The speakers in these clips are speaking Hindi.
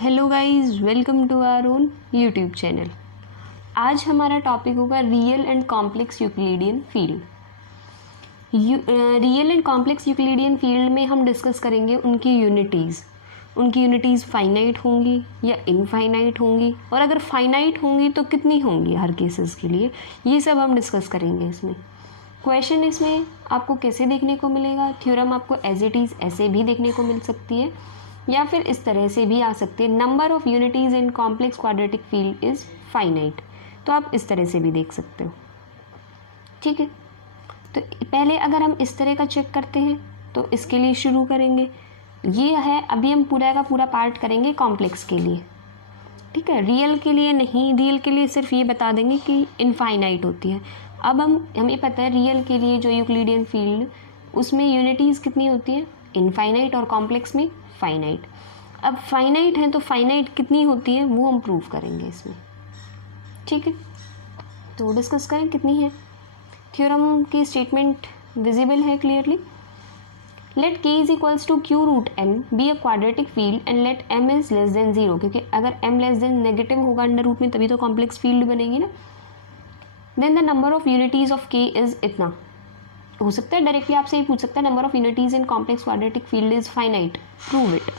Hello guys, welcome to our own YouTube channel. आज हमारा टॉपिक होगा real and complex Euclidean field. Real and complex Euclidean field में हम डिस्कस करेंगे उनकी यूनिटीज़ फाइनाइट होंगी या इनफाइनाइट होंगी, और अगर फाइनाइट होंगी तो कितनी होंगी हर केसेस के लिए, ये सब हम डिस्कस करेंगे। इसमें क्वेश्चन इसमें आपको कैसे देखने को मिलेगा, थ्योरम आपको एज इट इज़ ऐसे भी देखने को मिल सकती है या फिर इस तरह से भी आ सकते हैं। Number of unities in complex quadratic field is finite, तो आप इस तरह से भी देख सकते हो। ठीक है, तो पहले अगर हम इस तरह का चेक करते हैं तो इसके लिए शुरू करेंगे। ये है, अभी हम पूरा का पूरा पार्ट करेंगे कॉम्प्लेक्स के लिए। ठीक है, रियल के लिए नहीं, रियल के लिए सिर्फ ये बता देंगे कि इनफाइनाइट होती है। अब हमें पता है रियल के लिए जो यूक्लिडियन फील्ड, उसमें यूनिटीज़ कितनी होती है, इनफाइनाइट, और कॉम्प्लेक्स में फाइनाइट। अब फाइनाइट है तो फाइनाइट कितनी होती है वो हम प्रूव करेंगे इसमें। ठीक है, तो डिस्कस करें कितनी है। थ्योरम की स्टेटमेंट विजिबल है clearly. Let k is equals to q root m be a quadratic field and let m is less than 0, क्योंकि अगर m लेस देन नेगेटिव होगा अंडर रूट में तभी तो कॉम्प्लेक्स फील्ड बनेगी ना। Then the number of unities of k is इतना। हो सकता है डायरेक्टली आपसे ये पूछ सकता है number of unities in complex quadratic field is finite, prove it.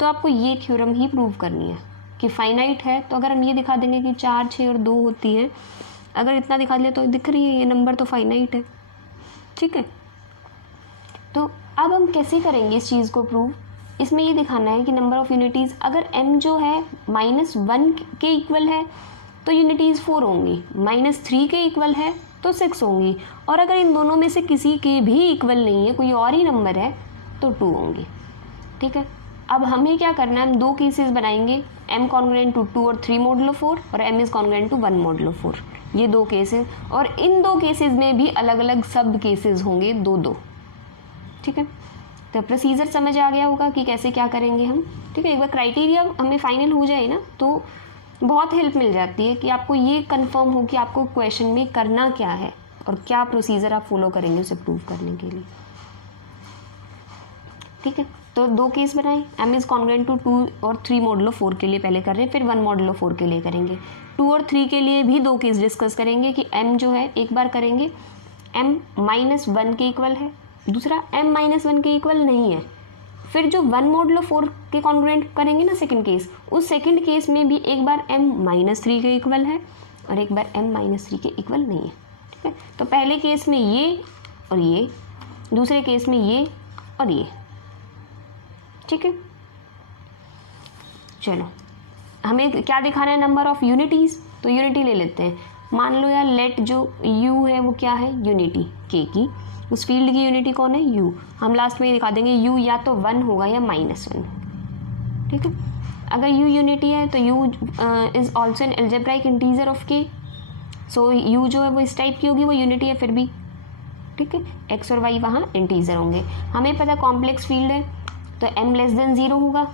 तो आपको ये थ्योरम ही प्रूव करनी है कि फाइनाइट है। तो अगर हम ये दिखा देंगे कि 4, 6 और 2 होती है, अगर इतना दिखा दिया तो दिख रही है ये नंबर तो फाइनाइट है। ठीक है, तो अब हम कैसे करेंगे इस चीज़ को प्रूव। इसमें ये दिखाना है कि नंबर ऑफ यूनिटीज़, अगर m जो है -1 के इक्वल है तो यूनिटीज़ 4 होंगी, -3 के इक्वल है तो 6 होंगी, और अगर इन दोनों में से किसी के भी इक्वल नहीं है, कोई और ही नंबर है, तो 2 होंगी। ठीक है, अब हमें क्या करना है, हम 2 केसेस बनाएंगे, m कॉन्ग्रुएंट टू 2 और 3 मॉडुलो 4 और m is congruent to 1 modulo 4। ये 2 केसेस, और इन 2 केसेस में भी अलग अलग सब केसेस होंगे 2-2। ठीक है, तो प्रोसीजर समझ आ गया होगा कि कैसे क्या करेंगे हम। ठीक है, एक बार क्राइटेरिया हमें फाइनल हो जाए ना तो बहुत हेल्प मिल जाती है कि आपको ये कंफर्म हो कि आपको क्वेश्चन में करना क्या है और क्या प्रोसीजर आप फॉलो करेंगे उसे प्रूव करने के लिए। ठीक है, तो 2 केस बनाए, m इज कॉन्ग्रुएंट टू 2 और 3 मॉडुलो 4 के लिए पहले कर रहे हैं, फिर 1 मॉडुलो 4 के लिए करेंगे। 2 और 3 के लिए भी 2 केस डिस्कस करेंगे कि m जो है, एक बार करेंगे m -1 के इक्वल है, दूसरा m -1 के इक्वल नहीं है। फिर जो 1 मॉडुलो 4 के कॉन्ग्रुएंट करेंगे ना सेकंड केस, उस सेकंड केस में भी एक बार m -3 के इक्वल है और एक बार m -3 के इक्वल नहीं है। ठीक है, तो पहले केस में ये और ये, दूसरे केस में ये और ये। ठीक है, चलो हमें क्या दिखाना है, नंबर ऑफ यूनिटीज़। तो यूनिटी ले लेते हैं, मान लो यार लेट जो u है वो क्या है, यूनिटी k की, उस फील्ड की यूनिटी कौन है, u। हम लास्ट में दिखा देंगे u या तो 1 होगा या -1। ठीक है, अगर u यूनिटी है तो u is also an algebraic integer of k। So u जो है वो इस टाइप की होगी, वो यूनिटी है फिर भी। ठीक है, x और y वहाँ इंटीजर होंगे। हमें पता कॉम्प्लेक्स फील्ड है तो m लेस देन 0 होगा।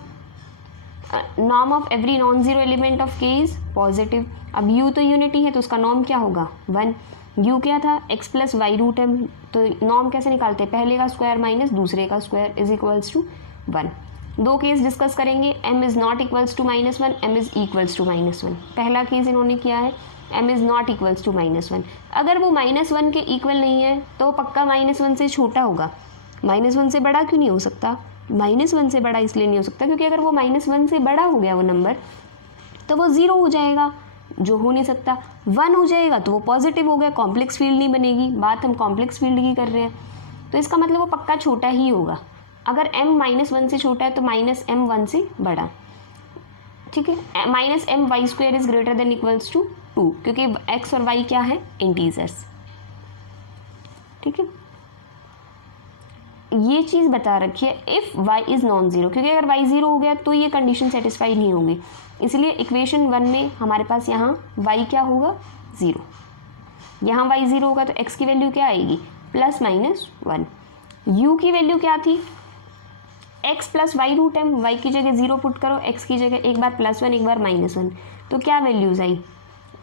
Norm of every non zero element of k is positive. अब u तो यूनिटी है तो उसका नॉर्म क्या होगा, 1। u क्या था, x plus y root m, तो नॉर्म कैसे निकालते हैं, पहले का स्क्वायर माइनस दूसरे का square is equals to 1। 2 case discuss करेंगे, m is not equals to -1, m is equals to -1। पहला केस इन्होंने किया है m is not equals to -1। अगर वो -1 के इक्वल नहीं है तो पक्का -1 से छोटा होगा। -1 से बड़ा क्यों नहीं हो सकता, -1 से बड़ा इसलिए नहीं हो सकता क्योंकि अगर वो -1 से बड़ा हो गया वो नंबर तो वो 0 हो जाएगा, जो हो नहीं सकता। 1 हो जाएगा तो वो पॉजिटिव हो गया, कॉम्प्लेक्स फील्ड नहीं बनेगी। बात हम कॉम्प्लेक्स फील्ड की कर रहे हैं, तो इसका मतलब वो पक्का छोटा ही होगा। अगर m -1 से छोटा है तो -m 1 से बड़ा। ठीक है, -my² is greater than equals to 2, क्योंकि x और y क्या है, इंटीजर्स। ठीक है, ये चीज़ बता रखी है if y is non zero, क्योंकि अगर y 0 हो गया तो ये कंडीशन सेटिस्फाई नहीं होगी। इसलिए इक्वेशन 1 में हमारे पास यहाँ y क्या होगा, 0। यहाँ y 0 होगा तो x की वैल्यू क्या आएगी, +-1। u की वैल्यू क्या थी, x plus y root m, y की जगह 0 पुट करो, x की जगह एक बार +1 एक बार -1, तो क्या वैल्यूज़ आई,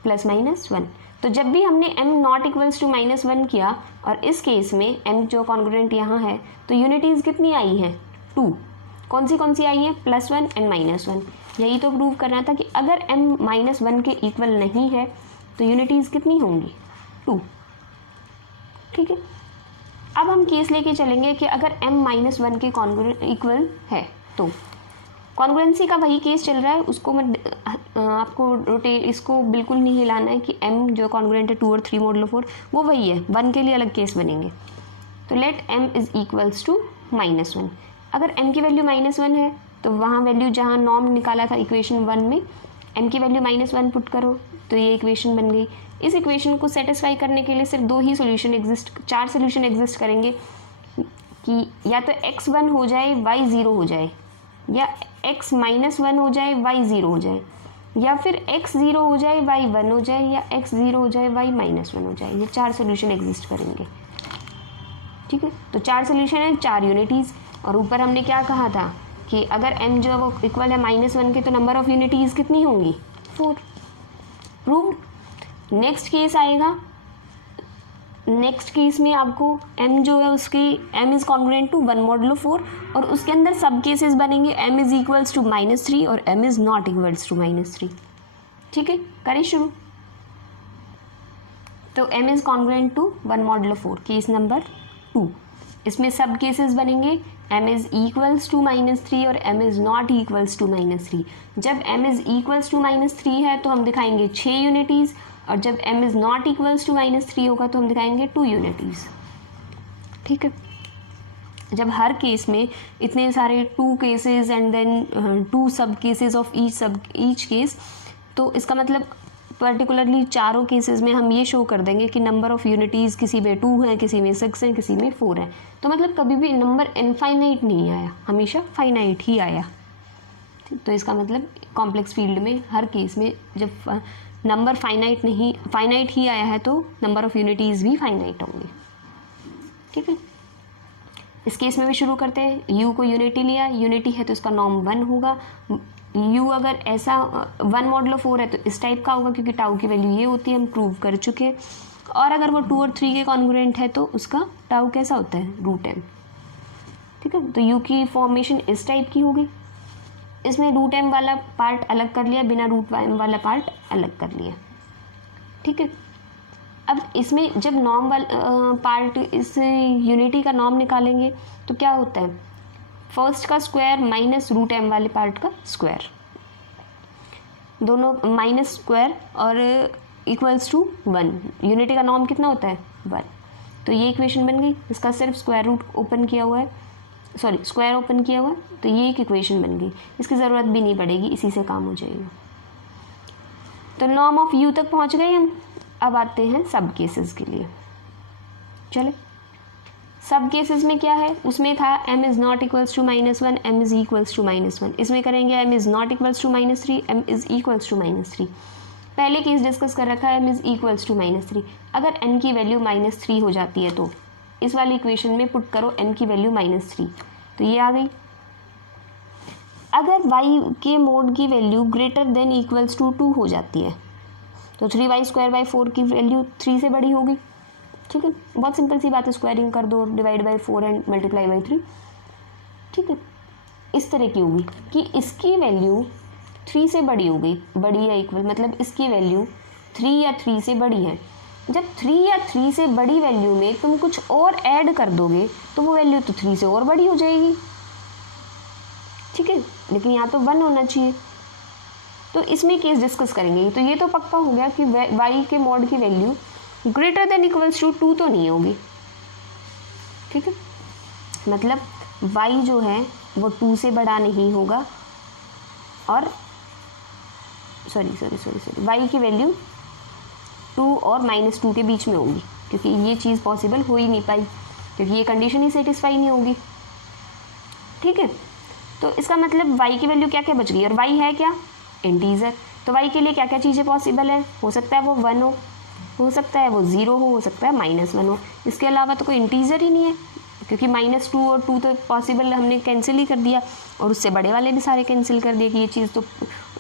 +-1। तो जब भी हमने m नॉट इक्वल्स टू -1 किया, और इस केस में m जो कॉन्ग्रुएंट यहाँ है, तो यूनिटीज़ कितनी आई हैं, 2। कौन सी आई हैं, +1 एंड -1। यही तो प्रूव करना था कि अगर m-1 के इक्वल नहीं है तो यूनिटीज़ कितनी होंगी, 2। ठीक है, अब हम केस लेके चलेंगे कि अगर m-1 के इक्वल है तो कॉन्ग्रुएंसी का वही केस चल रहा है, उसको मत आपको इसको बिल्कुल नहीं हिलाना है कि m जो कॉन्ग्रुएंट है 2 और 3 मॉडुलो 4 वो वही है, 1 के लिए अलग केस बनेंगे। तो let m is equals to -1। अगर m की वैल्यू -1 है तो वहाँ वैल्यू जहाँ नॉर्म निकाला था इक्वेशन 1 में m की वैल्यू -1 पुट करो तो ये इक्वेशन बन गई। इस इक्वेशन को सेटिस्फाई करने के लिए सिर्फ 2 ही सोल्यूशन एग्जिस्ट, 4 सोल्यूशन एग्जिस्ट करेंगे कि या तो x1 हो जाए y 0 हो जाए, या x -1 हो जाए y 0 हो जाए, या फिर x 0 हो जाए y 1 हो जाए, या x 0 हो जाए y -1 हो जाए। ये 4 सोल्यूशन एग्जिस्ट करेंगे। ठीक है, तो 4 सोल्यूशन है, 4 यूनिटीज़। और ऊपर हमने क्या कहा था कि अगर m जो है वो इक्वल है -1 के तो नंबर ऑफ़ यूनिटीज़ कितनी होंगी, 4। प्रूव्ड। नेक्स्ट केस आएगा, नेक्स्ट केस में आपको m जो है उसकी m is congruent to 1 modulo 4 और उसके अंदर सब केसेस बनेंगे m इज़ इक्वल्स टू -3 और m is not equals to -3। ठीक है, करें शुरू। तो m is congruent to 1 modulo 4, case number 2। इसमें सब केसेस बनेंगे m इज़ इक्वल्स टू -3 और m is not equals to -3। जब m इज़ इक्वल्स टू -3 है तो हम दिखाएंगे 6 यूनिटीज़, और जब m is not equals to -3 होगा तो हम दिखाएंगे 2 यूनिटीज़। ठीक है, जब हर केस में इतने सारे 2 केसेस एंड देन 2 सब केसेस ऑफ ईच केस, तो इसका मतलब पर्टिकुलरली चारों केसेस में हम ये शो कर देंगे कि नंबर ऑफ़ यूनिटीज़ किसी में 2 हैं, किसी में 6 हैं, किसी में 4 हैं। तो मतलब कभी भी नंबर इनफाइनाइट नहीं आया, हमेशा फाइनाइट ही आया। तो इसका मतलब कॉम्प्लेक्स फील्ड में हर केस में जब नंबर फाइनाइट ही आया है तो नंबर ऑफ़ यूनिटीज़ भी फाइनाइट होंगे। ठीक है, इस केस में भी शुरू करते हैं। u को यूनिटी लिया, यूनिटी है तो इसका नॉर्म 1 होगा। u अगर ऐसा 1 मॉडुलो 4 है तो इस टाइप का होगा क्योंकि टाउ की वैल्यू ये होती है, हम प्रूव कर चुके हैं। और अगर वो 2 और 3 के कॉन्ग्रुएंट है तो उसका टाउ कैसा होता है, √m। ठीक है, तो u की फॉर्मेशन इस टाइप की होगी। इसमें √m वाला पार्ट अलग कर लिया, बिना √m वाला पार्ट अलग कर लिया। ठीक है, अब इसमें जब नॉर्म वाला पार्ट इस यूनिटी का नॉर्म निकालेंगे तो क्या होता है, फर्स्ट का स्क्वायर माइनस √m वाले पार्ट का स्क्वायर, दोनों माइनस स्क्वायर और इक्वल्स टू 1। यूनिटी का नॉर्म कितना होता है, 1। तो ये इक्वेशन बन गई। इसका सिर्फ स्क्वायर रूट ओपन किया हुआ है, सॉरी स्क्वायर ओपन किया हुआ है, तो ये एक इक्वेशन बन गई। इसकी ज़रूरत भी नहीं पड़ेगी, इसी से काम हो जाएगा। तो नॉर्म ऑफ u तक पहुंच गए हम। अब आते हैं सब केसेस के लिए। चले, सब केसेस में क्या है, उसमें था m is not equals to -1, m is equals to -1। इसमें करेंगे m is not equals to -3, m is equals to -3। पहले केस डिस्कस कर रखा है m इज़ इक्वल्स टू -3। अगर n की वैल्यू -3 हो जाती है तो इस वाली इक्वेशन में पुट करो n की वैल्यू -3, तो ये आ गई। अगर y के मोड की value greater than equals to 2 हो जाती है तो 3y² 4 की वैल्यू 3 से बड़ी होगी। ठीक है, बहुत सिंपल सी बात है, स्क्वायरिंग कर दो, divide by 4 and multiply by 3। ठीक है, इस तरह की होगी कि इसकी वैल्यू 3 से बड़ी हो गई, बड़ी या इक्वल, मतलब इसकी वैल्यू 3 या 3 से बड़ी है। जब 3 या 3 से बड़ी वैल्यू में तुम कुछ और ऐड कर दोगे तो वो वैल्यू तो 3 से और बड़ी हो जाएगी। ठीक है, लेकिन यहाँ तो 1 होना चाहिए। तो इसमें केस डिस्कस करेंगे। तो ये तो पक्का हो गया कि y के मॉड की value greater than equals to 2 तो नहीं होगी। ठीक है, मतलब y जो है वो 2 से बड़ा नहीं होगा, और सॉरी y की वैल्यू 2 और -2 के बीच में होगी, क्योंकि ये चीज़ पॉसिबल हो ही नहीं पाई, क्योंकि ये कंडीशन ही सेटिस्फाई नहीं होगी। ठीक है, तो इसका मतलब y की वैल्यू क्या क्या बच गई, और y है क्या, इंटीजर। तो y के लिए क्या क्या चीज़ें पॉसिबल है, हो सकता है वो 1 हो सकता है वो 0 हो सकता है -1 हो। इसके अलावा तो कोई इंटीजर ही नहीं है, क्योंकि -2 और 2 तो पॉसिबल हमने कैंसिल ही कर दिया, और उससे बड़े वाले भी सारे कैंसिल कर दिए कि ये चीज़ तो,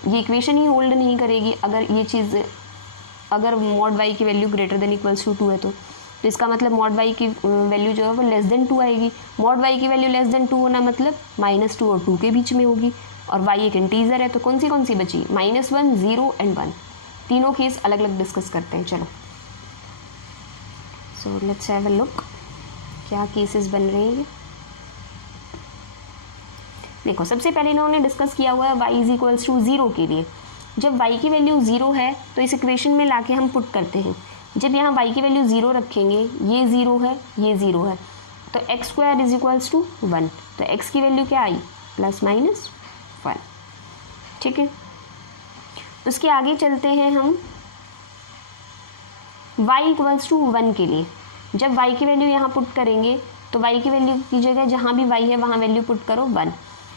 ये इक्वेशन ही होल्ड नहीं करेगी अगर ये चीज़, अगर मॉड y की value greater than equals to 2 है तो इसका मतलब मॉड y की वैल्यू जो है वो लेस देन 2 आएगी। मॉड y की वैल्यू लेस देन 2 होना मतलब -2 और 2 के बीच में होगी। और y एक इंटीजर है, तो कौन सी बची, -1, 0 एंड 1। तीनों केस अलग अलग डिस्कस करते हैं। चलो so let's have a look क्या केसेस बन रहे हैं। देखो सबसे पहले इन्होंने डिस्कस किया हुआ है y इज 0 के लिए। जब y की वैल्यू 0 है तो इस इक्वेशन में लाके हम पुट करते हैं। जब यहाँ y की वैल्यू 0 रखेंगे, ये 0 है, ये 0 है, तो x² इज इक्वल्स टू 1, तो x की वैल्यू क्या आई, ±1। ठीक है, उसके आगे चलते हैं हम y इक्वल्स टू 1 के लिए। जब y की वैल्यू यहाँ पुट करेंगे तो y की वैल्यू की जगह जहाँ भी y है वहाँ वैल्यू पुट करो 1,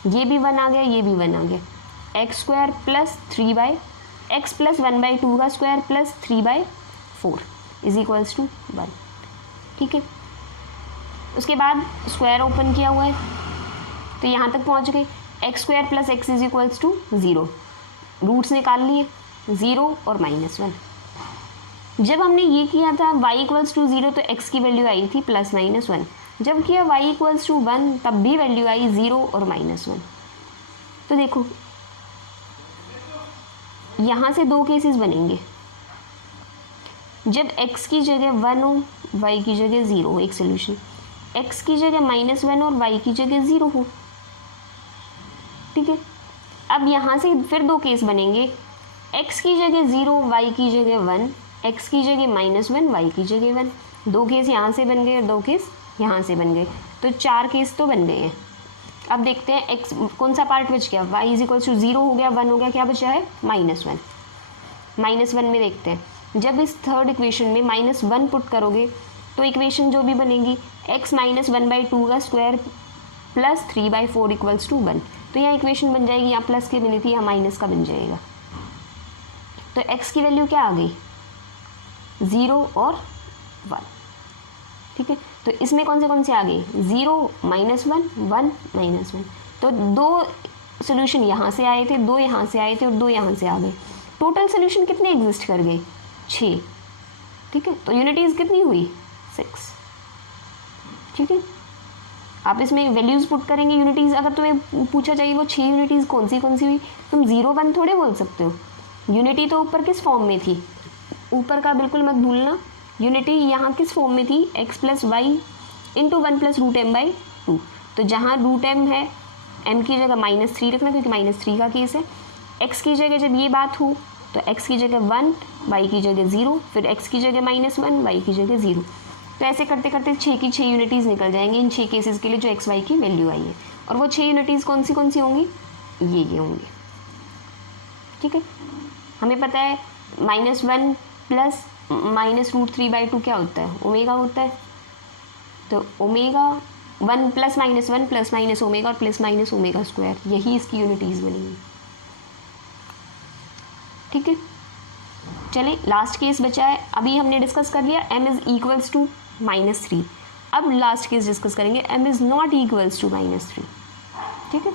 ये भी 1 आ गया, ये भी 1 आ गया, x² प्लस 3/x प्लस 1/2 का square plus 3/4 is equals to 1। ठीक है, उसके बाद स्क्वायर ओपन किया हुआ है तो यहाँ तक पहुँच गए, x² plus x is equals to 0, roots निकाल लिए 0 और -1। जब हमने ये किया था y इक्वल्स टू 0 तो x की वैल्यू आई थी +-1, जब किया y इक्वल्स टू 1 तब भी वैल्यू आई 0 और -1। तो देखो यहाँ से दो केसेस बनेंगे, जब x की जगह 1 हो, y की जगह 0 हो, एक सोल्यूशन, x की जगह -1 और y की जगह 0 हो। ठीक है, अब यहाँ से फिर दो केस बनेंगे, x की जगह 0, y की जगह 1, x की जगह -1, y की जगह 1। दो केस यहाँ से बन गए और दो केस यहाँ से बन गए, तो 4 केस तो बन गए हैं। अब देखते हैं x कौन सा पार्ट बच गया, y इज इक्वल टू 0 हो गया, 1 हो गया, क्या बचा है -1। -1 में देखते हैं, जब इस थर्ड इक्वेशन में -1 पुट करोगे तो इक्वेशन जो भी बनेगी x - 1/2 का स्क्वायर प्लस 3/4 इक्वल्स टू 1। तो यहाँ इक्वेशन बन जाएगी, यहाँ प्लस की बनी थी, यहाँ माइनस का बन जाएगा। तो x की वैल्यू क्या आ गई, 0 और 1। ठीक है, तो इसमें कौन से आ गए, 0 -1 1 -1। तो दो सोल्यूशन यहाँ से आए थे, दो यहाँ से आए थे और दो यहाँ से आ गए। टोटल सोल्यूशन कितने एग्जिस्ट कर गए, 6। ठीक है, तो यूनिटीज़ कितनी हुई, 6। ठीक है, आप इसमें वैल्यूज़ पुट करेंगे, यूनिटीज़ अगर तुम्हें पूछा चाहिए वो 6 यूनिटीज़ कौन सी हुई, तुम 0 1 थोड़े बोल सकते हो। यूनिटी तो ऊपर किस फॉर्म में थी, ऊपर का बिल्कुल मत भूलना, यूनिटी यहाँ किस फॉर्म में थी, x plus y into 1 plus √m/2। तो जहाँ √m है, m की जगह -3 रखना क्योंकि -3 का केस है। x की जगह जब ये बात हो तो x की जगह 1, y की जगह 0, फिर x की जगह -1, y की जगह 0। तो ऐसे करते करते 6 की 6 यूनिटीज़ निकल जाएंगी इन 6 केसेस के लिए जो x y की वैल्यू आई है। और वो 6 यूनिटीज़ कौन सी होंगी, ये होंगी। ठीक है, हमें पता है -1 प्लस -√3/2 क्या होता है, ओमेगा होता है। तो ओमेगा 1 + -1 + ओमेगा और + ओमेगा स्क्वायर, यही इसकी यूनिटीज़ बनेंगी। ठीक है, चलिए लास्ट केस बचा है, अभी हमने डिस्कस कर लिया m इज़ इक्वल्स टू -3। अब लास्ट केस डिस्कस करेंगे, m is not equals to -3। ठीक है,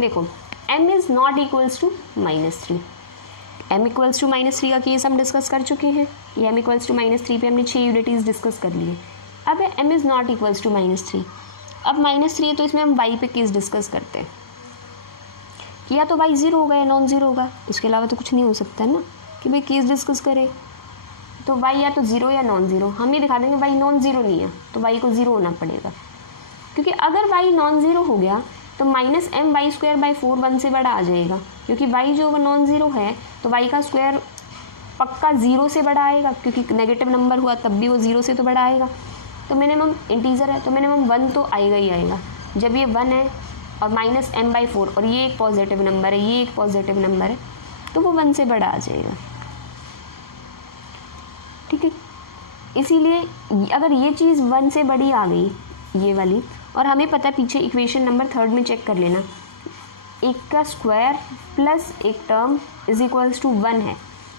देखो m is not equals to -3, m equals to -3 का केस हम डिस्कस कर चुके हैं। ये m इक्वल्स टू -3 पे हमने 6 यूनिटीज़ डिस्कस कर लिए। अब है m is not equals to -3। अब -3 है तो इसमें हम y पे केस डिस्कस करते हैं कि या तो y 0 होगा या नॉन 0 होगा, इसके अलावा तो कुछ नहीं हो सकता है ना कि भाई केस डिस्कस करें। तो y या तो 0 या नॉन 0, हम ये दिखा देंगे y नॉन 0 नहीं है तो y को 0 होना पड़ेगा, क्योंकि अगर y नॉन 0 हो गया तो -my²/4 1 से बड़ा आ जाएगा, क्योंकि y जो नॉन 0 है तो y का स्क्वायर पक्का 0 से बड़ा आएगा, क्योंकि नेगेटिव नंबर हुआ तब भी वो 0 से तो बड़ा आएगा। तो मिनिमम इंटीजर है तो मिनिमम 1 तो आएगा ही आएगा। जब ये 1 है और -m/4 और ये एक पॉजिटिव नंबर है, ये एक पॉजिटिव नंबर है, तो वो 1 से बड़ा आ जाएगा। ठीक है, इसीलिए अगर ये चीज़ 1 से बड़ी आ गई, ये वाली, और हमें पता है पीछे इक्वेशन नंबर 3 में चेक कर लेना, एक का स्क्वायर प्लस एक टर्म इज इक्वल्स टू 1 है।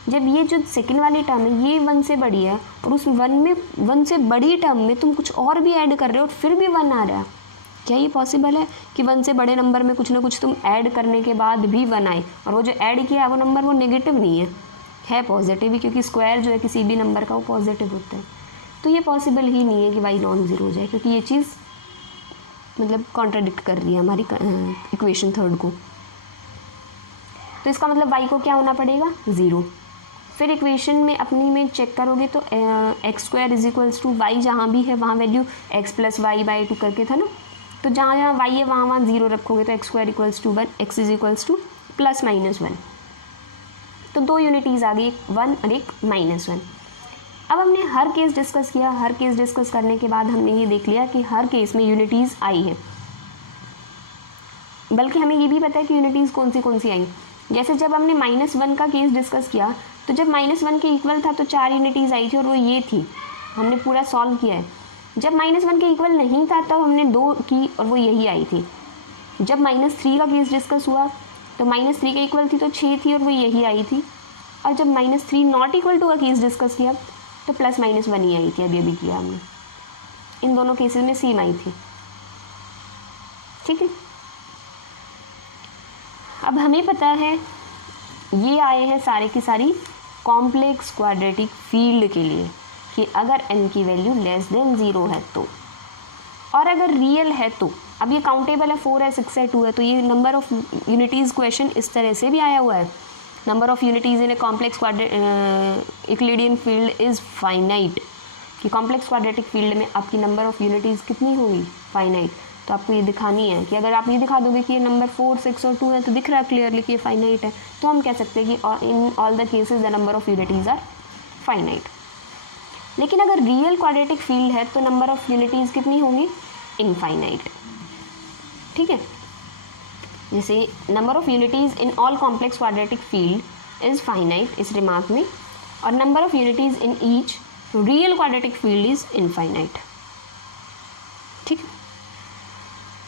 जब ये जो सेकंड वाली टर्म है ये 1 से बड़ी है और उस 1 से बड़ी टर्म में तुम कुछ और भी ऐड कर रहे हो और फिर भी 1 आ रहा है, क्या ये पॉसिबल है कि 1 से बड़े नंबर में कुछ ना कुछ तुम ऐड करने के बाद भी 1 आए, और वो जो ऐड किया है वो नंबर वो नेगेटिव नहीं है पॉजिटिव ही, क्योंकि स्क्वायर जो है किसी भी नंबर का वो पॉजिटिव होता है। तो ये पॉसिबल ही नहीं है कि y नॉन 0 हो जाए, क्योंकि ये चीज़ मतलब कॉन्ट्राडिक्ट कर रही है हमारी इक्वेशन थर्ड को। तो इसका मतलब y को क्या होना पड़ेगा 0। फिर इक्वेशन में अपनी में चेक करोगे तो x² is equals to Y, जहाँ भी है वहाँ value x plus y by 2 करके था ना, तो जहाँ जहाँ y है वहाँ वहाँ 0 रखोगे तो x² equals to 1, x is equals to plus minus 1। तो 2 यूनिटीज़ आ गई, एक 1 और एक -1। अब हमने हर केस डिस्कस किया। हर केस डिस्कस करने के बाद हमने ये देख लिया कि हर केस में यूनिटीज़ आई है, बल्कि हमें ये भी पता है कि यूनिटीज़ कौन सी आई। जैसे जब हमने -1 का केस डिस्कस किया तो जब -1 के इक्वल था तो 4 यूनिटीज़ आई थी और वो ये थी, हमने पूरा सॉल्व किया है। जब -1 के इक्वल नहीं था तब हमने 2 की और वो यही आई थी। जब -3 का केस डिस्कस हुआ तो -3 के इक्वल थी तो 6 थी और वो यही आई थी। और जब -3 नॉट इक्वल टू का केस डिस्कस किया तो +-1 ही आई थी, अभी किया हमने। इन दोनों केसेस में सेम आई थी। ठीक है, अब हमें पता है ये आए हैं सारे की सारी कॉम्प्लेक्स क्वाड्रेटिक फील्ड के लिए कि अगर n की वैल्यू लेस देन 0 है तो, और अगर रियल है तो। अब ये काउंटेबल है, 4 है, 6 है, 2 है, तो ये नंबर ऑफ यूनिटीज़ क्वेश्चन इस तरह से भी आया हुआ है। Number of unities in a complex Euclidean field is finite, कि कॉम्प्लेक्स क्वाड्रेटिक फील्ड में आपकी नंबर ऑफ यूनिटीज़ कितनी होगी, फाइनाइट। तो आपको ये दिखानी है कि अगर आप ये दिखा दोगे कि ये नंबर 4, 6 और 2 है तो दिख रहा है क्लियरली कि ये फाइनाइट है, तो हम कह सकते हैं कि in all the cases the number of unities are finite. लेकिन अगर रियल क्वाड्रेटिक फील्ड है तो नंबर ऑफ यूनिटीज़ कितनी होंगी, इनफाइनाइट। ठीक है, जैसे number of unities in all complex quadratic field is finite इस रिमार्क में, और number of unities in each real quadratic field is infinite. ठीक है,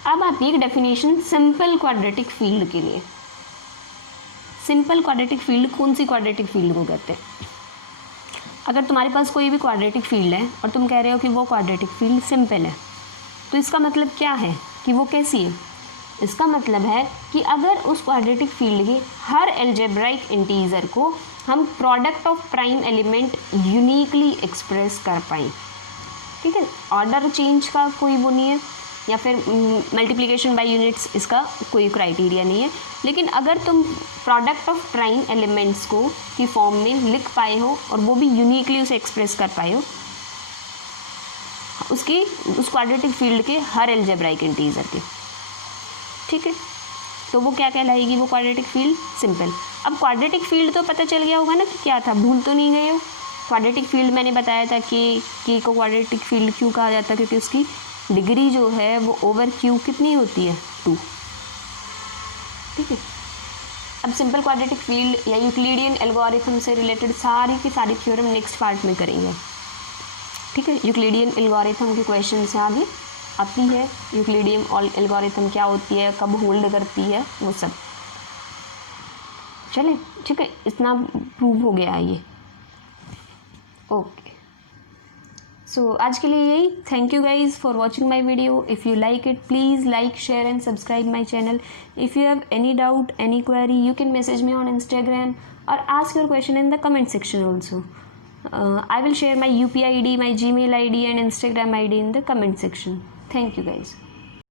अब आती है एक डेफिनेशन सिंपल क्वाड्रेटिक फील्ड के लिए। सिंपल क्वाड्रेटिक फील्ड कौन सी क्वाड्रेटिक फील्ड को कहते हैं? अगर तुम्हारे पास कोई भी क्वाड्रेटिक फील्ड है और तुम कह रहे हो कि वो क्वाड्रेटिक फील्ड सिंपल है, तो इसका मतलब क्या है कि वो कैसी है? इसका मतलब है कि अगर उस क्वाड्रेटिक फील्ड के हर अलजेब्राइक इंटीजर को हम product of prime element uniquely express कर पाएँ। ठीक है, ऑर्डर चेंज का कोई वो नहीं है, या फिर मल्टीप्लिकेशन बाय यूनिट्स, इसका कोई क्राइटेरिया नहीं है। लेकिन अगर तुम प्रोडक्ट ऑफ प्राइम एलिमेंट्स को की फॉर्म में लिख पाए हो और वो भी यूनिकली उसे एक्सप्रेस कर पाए हो उसकी उस क्वाड्रेटिक फील्ड के हर अलजेब्राइक इंटीजर के, ठीक है, तो वो क्या कहलाएगी? वो क्वाड्रेटिक फील्ड सिंपल। अब क्वाड्रेटिक फील्ड तो पता चल गया होगा ना कि क्या था, भूल तो नहीं गए हो? क्वाड्रेटिक फील्ड मैंने बताया था कि के को क्वाड्रेटिक फील्ड क्यों कहा जाता है, क्योंकि उसकी डिग्री जो है वो ओवर क्यू कितनी होती है, 2। ठीक है, अब सिंपल क्वाड्रेटिक फील्ड या यूक्लिडियन एल्गोरिथम से रिलेटेड सारी की सारी थ्योरम नेक्स्ट पार्ट में करेंगे। ठीक है, यूक्लिडियन एल्गोरिथम के क्वेश्चन से आगे आती है, यूक्लिडियन एल्गोरिथम क्या होती है, कब होल्ड करती है, वो सब चले। ठीक है, इतना प्रूव हो गया ये। ओके, सो आज के लिए यही। Thank you guys for watching my video. If you like it please like, share and subscribe my channel. If you have any doubt, any query, you can message me on Instagram or ask your question in the comment section also. I will share my UPI ID, my Gmail ID and Instagram ID in the comment section. Thank you guys.